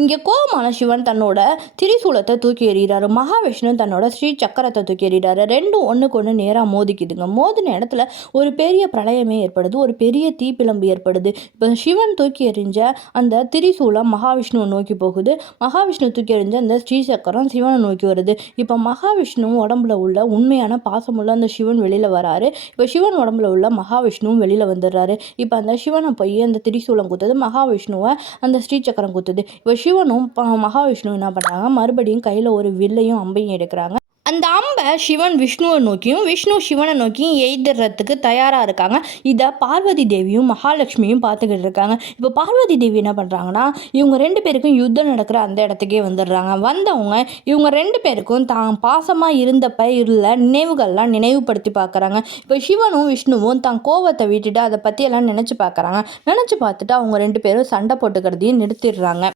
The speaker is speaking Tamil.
இங்கே கோபமான சிவன் தன்னோட திரிசூலத்தை தூக்கி எறிகிறாரு. மகாவிஷ்ணு தன்னோட ஸ்ரீ சக்கரத்தை தூக்கி எறிகிறாரு. ரெண்டும் ஒன்றுக்கு ஒன்று நேராக மோதிக்குதுங்க. மோதின இடத்துல ஒரு பெரிய பிரளயமே ஏற்படுது. ஒரு பெரிய தீப்பிழம்பு ஏற்படுது. இப்போ சிவன் தூக்கி எறிஞ்ச அந்த திரிசூலம் மகாவிஷ்ணுவை நோக்கி போகுது. மகாவிஷ்ணு தூக்கி எறிஞ்ச அந்த ஸ்ரீ சக்கரம் சிவனை நோக்கி வருது. இப்போ மகாவிஷ்ணு உடம்புல உள்ள உண்மையான பாசமுள்ள அந்த சிவன் வெளியில் வராரு. இப்போ சிவன் உடம்புல உள்ள மகாவிஷ்ணுவும் வெளியில் வந்துடுறாரு. இப்போ அந்த சிவனை போய் அந்த திரிசூலம் குத்துது. மகாவிஷ்ணுவை அந்த ஸ்ரீ சக்கரம் குத்துது. இப்போ சிவனும் மகாவிஷ்ணு என்ன பண்ணுறாங்க, மறுபடியும் கையில் ஒரு வில்லையும் அம்பையும் எடுக்கிறாங்க. அந்த அம்பை சிவன் விஷ்ணுவை நோக்கியும் விஷ்ணு சிவனை நோக்கியும் எய்துறதுக்கு தயாராக இருக்காங்க. இதை பார்வதி தேவியும் மகாலட்சுமியும் பார்த்துக்கிட்டு இருக்காங்க. இப்போ பார்வதி தேவி என்ன பண்ணுறாங்கன்னா, இவங்க ரெண்டு பேருக்கும் யுத்தம் நடக்கிற அந்த இடத்துக்கே வந்துடுறாங்க. வந்தவங்க இவங்க ரெண்டு பேருக்கும் தான் பாசமாக இருந்தப்ப உள்ள நினைவுகள்லாம் நினைவுபடுத்தி பார்க்குறாங்க. இப்போ சிவனும் விஷ்ணுவும் தான் கோவத்தை விட்டுட்டு அதை பற்றியெல்லாம் நினச்சி பார்க்குறாங்க. நினச்சி பார்த்துட்டு அவங்க ரெண்டு பேரும் சண்டை போட்டுக்கிறதையும் நிறுத்திடுறாங்க.